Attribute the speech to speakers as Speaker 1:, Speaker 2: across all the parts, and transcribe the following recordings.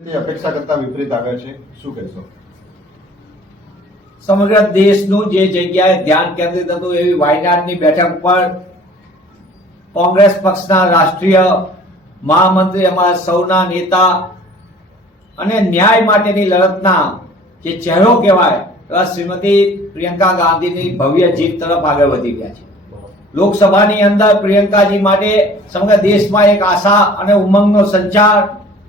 Speaker 1: અપેક્ષા કરતા વિપરીત આવ્યા છે. શું કહેશો?
Speaker 2: સમગ્ર દેશનું જે જગ્યાએ ધ્યાન કેન્દ્રિત હતું એવી વાયનાડની બેઠક પર કોંગ્રેસ પક્ષના રાષ્ટ્રીય મહામંત્રી અમારા સૌના નેતા અને ન્યાય માટેની લડતના જે ચહેરો કહેવાય, એવા શ્રીમતી પ્રિયંકા ગાંધીની ભવ્ય જીત તરફ આગળ વધી ગયા છે. લોકસભાની અંદર પ્રિયંકાજી માટે સમગ્ર દેશમાં એક આશા અને ઉમંગનો સંચાર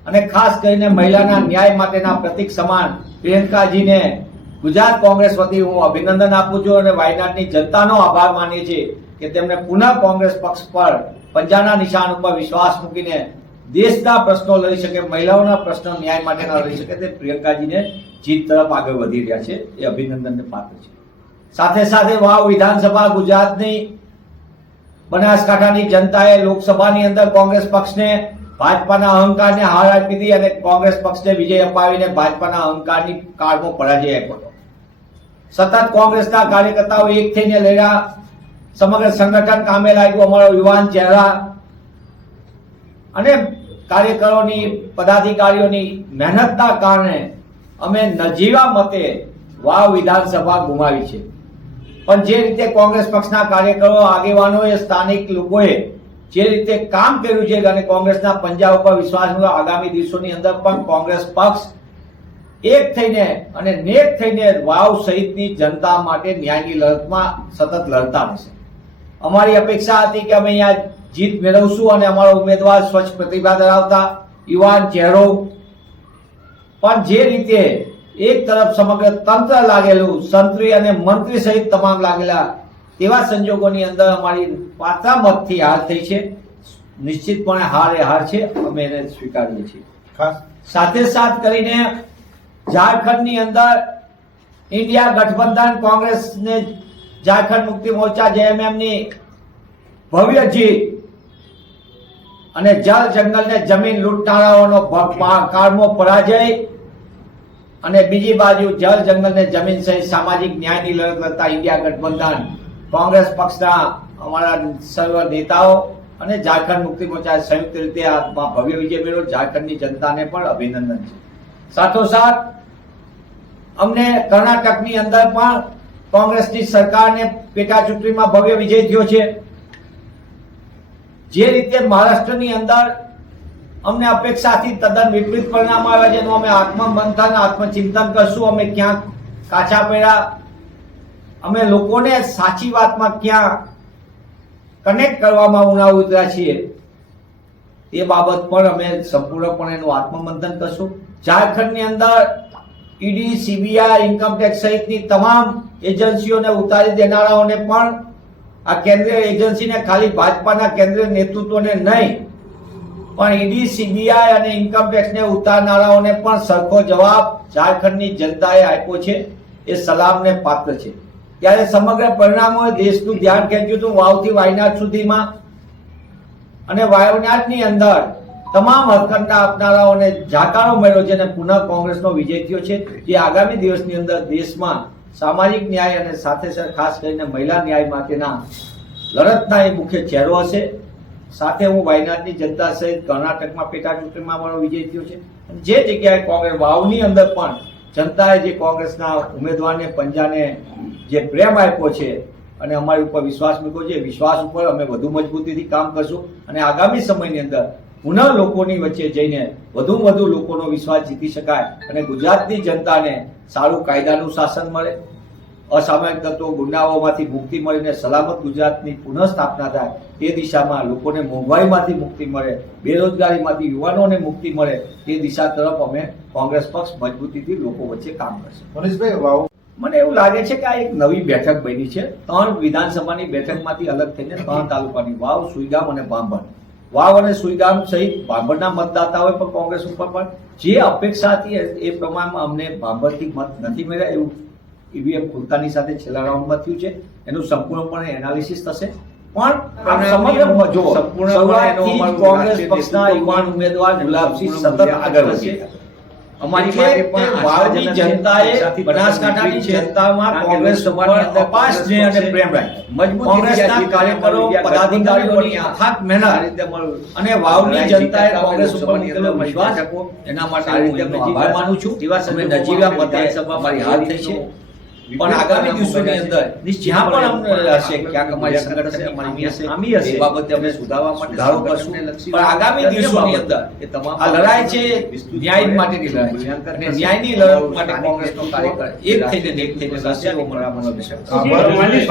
Speaker 2: અને ખાસ કરીને મહિલાના ન્યાય માટેના પ્રતીક સમાન પ્રિયંકાજીને ગુજરાત કોંગ્રેસ વતી હું અભિનંદન આપું છું અને વાયનાડની જનતાનો આભાર માનીએ છીએ કે તેમણે પુનઃ કોંગ્રેસ પક્ષ પર પંજાના નિશાન ઉપર વિશ્વાસ મૂકીને દેશના પ્રશ્નો લડી શકે, મહિલાઓના પ્રશ્નો ન્યાય માટેના લડી શકે તે પ્રિયંકાજીને જીત તરફ આગળ વધી રહ્યા છે. એ અભિનંદનને પાત્ર છે. સાથે સાથે વાવ વિધાનસભા ગુજરાતની બનાસકાંઠાની જનતાએ લોકસભાની અંદર કોંગ્રેસ પક્ષને ભાજપાના અહંકારને હાર આપી હતી અને કોંગ્રેસ પક્ષને વિજય અપાવીને ભાજપાના અહંકારની કાળમાં પરાજય આપ્યો હતો. સતત કોંગ્રેસના કાર્યકર્તાઓ એક થઈને લડ્યા. સમગ્ર સંગઠન કામે લાગ્યું. અમારો યુવાન ચહેરા અને કાર્યકરોની, પદાધિકારીઓની મહેનતના કારણે અમે નજીવા મતે વાવ વિધાનસભા ગુમાવી છે. પણ જે રીતે કોંગ્રેસ પક્ષના કાર્યકરો, આગેવાનોએ, સ્થાનિક લોકોએ જે રીતે કામ કર્યું છે અને કોંગ્રેસના પંજા ઉપર વિશ્વાસ આગામી દિવસોની અંદર પણ કોંગ્રેસ પક્ષ એક થઈને અને નેક થઈને વાવ સહિતની જનતા માટે ન્યાયની લડતમાં સતત લડતા રહેશે. અમારી અપેક્ષા હતી કે અમે અહીંયા જીત મેળવશું અને અમારો ઉમેદવાર સ્વચ્છ પ્રતિભા ધરાવતા યુવાન ચહેરો પણ જે રીતે એક તરફ સમગ્ર તંત્ર લાગેલું, સંત્રી અને મંત્રી સહિત તમામ લાગેલા તેવા સંજોગોની અંદર અમારી પાત્રા મતથી હાર થઈ છે. નિશ્ચિતપણે હાર એ હાર છે. અમે એને સ્વીકારીએ છીએ.
Speaker 1: ખાસ.
Speaker 2: સાથે સાથ કરીને ઝારખંડની અંદર ઇન્ડિયા ગઠબંધન કોંગ્રેસને ઝારખંડ મુક્તિ મોરચા જેએમએમની ભવ્ય જીત અને જળ જંગલને જમીન લૂંટનારાઓનો કાળમો પરાજય અને બીજી બાજુ જળ જંગલને જમીન સહિત સામાજિક ન્યાયની લડત લડતા ઇન્ડિયા ગઠબંધન કોંગ્રેસ પક્ષના અમારા સર્વ નેતાઓ અને ઝારખંડ મુક્તિ મોરચાએ સંયુક્ત રીતે આ ભવ્ય વિજય મેળવ્યો. ઝારખંડની જનતાને પણ અભિનંદન છે. સાથોસાથ, અમને કર્ણાટકની અંદર પણ કોંગ્રેસની સરકારને પેટા ચૂંટણીમાં ભવ્ય વિજય થયો છે. જે રીતે મહારાષ્ટ્રની અંદર અમને અપેક્ષાથી તદ્દન વિપરીત પરિણામ આવ્યા છે, એનું અમે આત્મમંથન, આત્મચિંતન કરશું. અમે ક્યાંક કાચા પડ્યા અમે લોકોને સાચી વાતમાં ક્યાં કનેક્ટ કરવામાં ઉના ઉતર્યા છીએ તે બાબત પણ અમે સંપૂર્ણપણે એનું આત્મમંથન કરશું. ઝારખંડની અંદર ઈડી, સીબીઆઈ ઇન્કમટેક્સ સહિતની તમામ એજન્સીઓને ઉતારી દેનારાઓને પણ આ કેન્દ્રીય એજન્સીને ખાલી ભાજપાના કેન્દ્રીય નેતૃત્વને નહીં, પણ ઈડી, સીબીઆઈ અને ઇન્કમટેક્સને ઉતારનારાઓને પણ સરખો જવાબ ઝારખંડની જનતાએ આપ્યો છે, એ સલામને પાત્ર છે. ત્યારે સમગ્ર પરિણામોએ દેશનું ધ્યાન ખેંચ્યું હતું વાવથી વાયનાડ સુધીમાં. અને વાયનાડની અંદર તમામ હથકંડા આપનારાઓને જાકારો મળ્યો છે અને પુનઃ કોંગ્રેસનો વિજય થયો છે, જે આગામી દિવસની અંદર દેશમાં સામાજિક ન્યાય અને સાથે સાથે ખાસ કરીને મહિલા ન્યાય માટેના લડતના એ મુખ્ય ચહેરો હશે. સાથે હું વાયનાડની જનતા સહિત કર્ણાટકમાં પેટા ચૂંટણીમાં મારો વિજય થયો છે. જે જગ્યાએ કોંગ્રેસ વાવની અંદર પણ જનતાએ જે કોંગ્રેસના ઉમેદવારને, પંજાને જે પ્રેમ આપ્યો છે અને અમારી ઉપર વિશ્વાસ મૂક્યો છે વિશ્વાસ ઉપર અમે વધુ મજબૂતીથી કામ કરશું અને આગામી સમયની અંદર પુનઃ લોકોની વચ્ચે જઈને વધુ વધુ લોકોનો વિશ્વાસ જીતી શકાય અને ગુજરાતની જનતાને સારું કાયદાનું શાસન મળે. અસામાયિક તત્વો ગુંડાઓમાંથી મુક્તિ મળીને સલામત ગુજરાતની પુનઃસ્થાપના થાય તે દિશામાં લોકોને મોંઘવારીમાંથી મુક્તિ મળે બેરોજગારીમાંથી યુવાનોને મુક્તિ મળે તે દિશા તરફ અમે કોંગ્રેસ પક્ષ મજબૂતીથી લોકો વચ્ચે કામ કરશે.
Speaker 1: મનીષભાઈ વાવ.
Speaker 2: મને એવું લાગે છે કે આ એક નવી બેઠક બની છે. ત્રણ વિધાનસભાની બેઠકમાંથી અલગ થઈને ત્રણ તાલુકાની વાવ સુઈગામ અને બાંભણ. વાવ અને સુઈગામ સહિત ભાંભરના મતદાતાઓએ પણ કોંગ્રેસ ઉપર પણ જે અપેક્ષા હતી એ- પ્રમાણમાં અમને ભાંભરથી મત નથી મળ્યા એવું ઈવીએમ ખુલતાની સાથે છેલ્લા રાઉન્ડમાં થયું છે. એનું સંપૂર્ણપણે એનાલિસિસ થશે. પણ સમગ્ર જો
Speaker 3: સંપૂર્ણપણે
Speaker 2: કોંગ્રેસ પક્ષના યુવાન ઉમેદવાર ગુલાબસિંહ સતત આગળ વધ્યા.
Speaker 3: અમારી માટે પણ
Speaker 2: વાવની જનતાએ બનાસકાંઠાની
Speaker 3: તદ્દન વિપરીત છે.
Speaker 2: જનતામાં કોંગ્રેસ
Speaker 3: લોકસભાની
Speaker 2: ઉપર
Speaker 3: અંદર
Speaker 2: અપાર
Speaker 3: કોંગ્રેસ
Speaker 2: સ્નેહ અને પ્રેમ રાખ્યો.
Speaker 3: મજબૂત
Speaker 2: કોંગ્રેસના કાર્યકરો, પદાધિકારીઓની અથાગ મહેનત અને વાવની જનતાએ કોંગ્રેસ ઉપર મૂકેલો વિશ્વાસ. એના માટે હું આભાર માનું છું. અમે નજીવા સભા મારી હાર થઈ છે. પણ આગામી દિવસોની અંદર જ્યાં પણ અમને હશે ક્યાંક અમારી સંગઠનની અમારી હશે
Speaker 3: ખામી હશે.
Speaker 2: એ બાબતે અમે સુધારવા માટે સુધારો કરશું પણ આગામી દિવસોની અંદર
Speaker 3: એ તમામ
Speaker 2: આ લડાઈ છે ન્યાય માટેની લડાઈ છે. અને ન્યાયની લડાઈ માટે કોંગ્રેસનો કાર્યકર એક થઈને એક થઈને લડશે એવો મને વિશ્વાસ.